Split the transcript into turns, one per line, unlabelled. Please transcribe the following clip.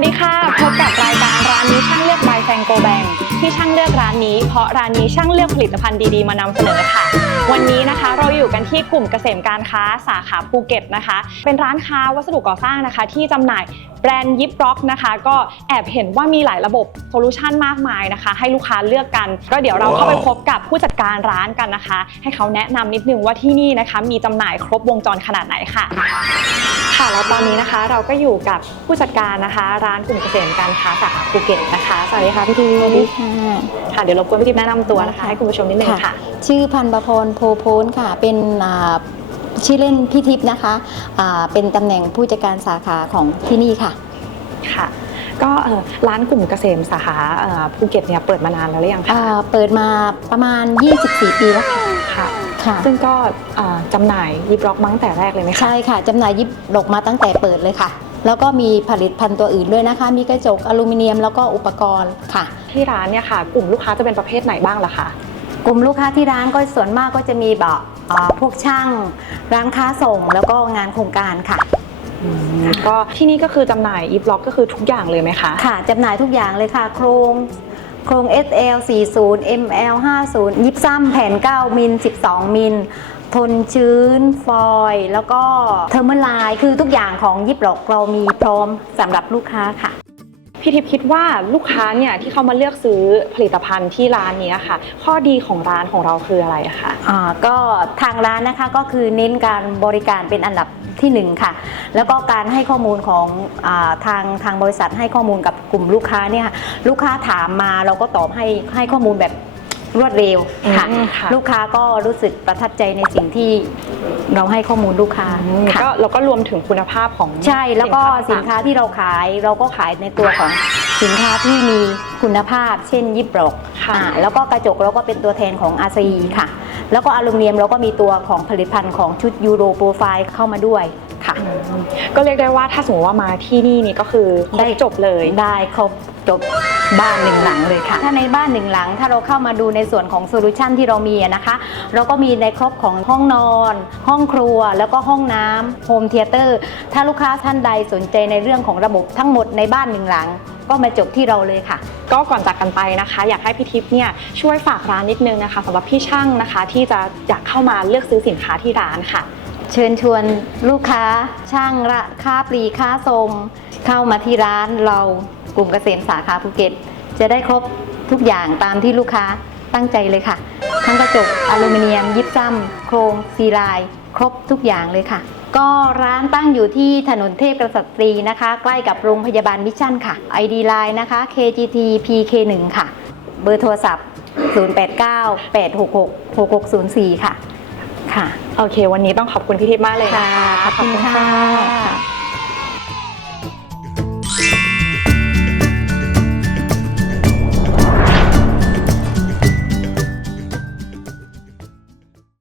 วัสดีค่ะ พบกับรายการร้านนี้ช่างเลือกใบ งโกแบงที่ช่างเลือกร้านนี้ เพราะร้านนี้ช่างเลือกผลิตภัณฑ์ดีๆ มานำเสนอค่ะ วันนี้นะคะเราอยู่กันที่กลุ่มเกษมการค้าสาขาภูเก็ตนะคะ เป็นร้านค้าวัสดุก่อสร้างนะคะ ที่จำหน่ายแบรนด์ยิปร็อกนะคะก็แอบเห็นว่ามีหลายระบบโซลูชันมากมายนะคะ ให้ลูกค้าเลือกกัน ก็เดี๋ยวเราเข้าไปพบกับผู้จัดการร้านกันนะคะ ให้เขาแนะนำนิดนึงว่าที่นี่นะคะ มีจำหน่ายครบวงจรขนาดไหนค่ะค่ะแล้วตอนนี้นะคะเราก็อยู่กับผู้จัดการนะคะ ร้านกลุ่มเกษมการค้าสาขาภูเก็ตนะคะสวัสดีค่ะพี่ที
สวัสดีค่ะ
ค่ะเดี๋ยวรบกวนพี่ทิพย์แนะนำตัวนะคะให้คุณผู้ชมนิดนึงค่ะ
ชื่อพันประพรโพโพนค่ะ เป็นอ่าชื่อเล่นพี่ทิพย์นะคะอ่าเป็นตำแหน่งผู้จัดการสาขาของที่นี่ค่ะ
ค่ะ ก็เอ่อร้านกลุ่มเกษมสาขาเอ่อภูเก็ตเนี่ยเปิดมานานแล้วหรือยังคะ
อ่าเปิดมาประมาณ 24 ปีแล้วค่ะ
ค่ะ
ค่ะ
ซึ่งก็เอ่อจำหน่ายยิบล็อกมาตั้งแต่แรกเลยไหมคะ
ใช่ค่ะจำหน่ายยิบดอกมาตั้งแต่เปิดเลยค่ะ แล้วก็มีผลิตภัณฑ์ตัวอื่นด้วยนะคะ มีกระจกอลูมิเนียมแล้วก็อุปกรณ์ค่ะ
ที่ร้านเนี่ยค่ะ กลุ่มลูกค้าจะเป็นประเภทไหนบ้างล่ะคะ
กลุ่มลูกค้าที่ร้านก็ส่วนมากก็จะมีแบบอ่าพวกช่าง ร้านค้าส่งแล้วก็งานโครงการค่ะ
ก็ที่นี่ก็คือจำหน่ายยิบล็อกก็คือทุกอย่างเลยไหมคะ
ค่ะจำหน่ายทุกอย่างเลยค่ะ โครง โครง SL 40 ML 50ยิบซ้ำแผ่น 9 มิล 12 มิล ทนชื้น ฟอยล์แล้วก็เทอร์มลายคือทุกอย่างของยิบหลอกเรามีพร้อมสำหรับลูกค้าค่ะ
พี่ทิพย์คิดว่าลูกค้าเนี่ยที่เขามาเลือกซื้อผลิตภัณฑ์ที่ร้านนี้ค่ะ ข้อดีของร้านของเราคืออะไรอะคะ
อ่าก็ทางร้านนะคะก็คือเน้นการบริการเป็นอันดับที่หนึ่งค่ะ แล้วก็การให้ข้อมูลของอาทางทางบริษัทให้ข้อมูลกับกลุ่มลูกค้าเนี่ยค่ะลูกค้าถามมาเราก็ตอบให้ให้ข้อมูลแบบ รวดเร็วค่ะ
อืมค่ะ
ลูกค้าก็รู้สึกประทับใจในสิ่งที่เราให้ข้อมูลลูกค้าค่ะ
ก็แล้วก็รวมถึงคุณภาพของ
ใช่แล้วก็สิน
ต่าง
ค้าที่เราขายเราก็ขายในตัวของสินค้าที่มีคุณภาพ เช่นยิบรอก
ค่ะ
อ่าแล้วก็กระจกเราก็เป็นตัวแทนของ RCE ค่ะ แล้วก็อลูมิเนียมเราก็มีตัวของผลิตภัณฑ์ของชุดยูโรโปรไฟล์เข้ามาด้วยค่ะ
อืมก็เรียกได้ว่าถ้าสมมติว่ามาที่นี่นี่ก็คือครบ
ได้
จบเลย
ได้ครบ จบบ้านหนึ่งหลังเลยค่ะ ถ้าในบ้านหนึ่งหลัง ถ้าเราเข้ามาดูในส่วนของโซลูชันที่เรามีอะนะคะ เราก็มีในครบของห้องนอน ห้องครัว แล้วก็ห้องน้ำโฮมเทเตอร์ ถ้าลูกค้าท่านใดสนใจในเรื่องของระบบทั้งหมดในบ้านหนึ่งหลัง ก็มาจบที่เราเลยค่ะ
ก็ก่อนจากกันไปนะคะ อยากให้พี่ทิพย์เนี่ยช่วยฝากร้านนิดนึงนะคะสำหรับพี่ช่างนะคะ ที่จะอยากเข้ามาเลือกซื้อสินค้าที่ร้านค่ะ
เชิญชวนลูกค้าช่างระค้าปลีค้าทรงเข้ามาที่ร้านเรากลุ่มเกษมสาขาภูเก็ต จะได้ครบทุกอย่างตามที่ลูกค้าตั้งใจเลยค่ะ ทั้งกระจกอลูมิเนียม ยิบซ้ำโครงซีลาย ครบทุกอย่างเลยค่ะ ก็ร้านตั้งอยู่ที่ถนนเทพกษัตรีนะคะ ใกล้กับโรงพยาบาลมิชชั่นค่ะ ID Line นะคะ KGT PK1 ค่ะ เบอร์โทรศัพท์ 089 866 6604 ค่ะ ค่ะ
โอเค วันนี้ต้องขอบคุณพี่ทิพย์มากเลยนะ
ค่ะ
คะ
ขอบคุณค่ะ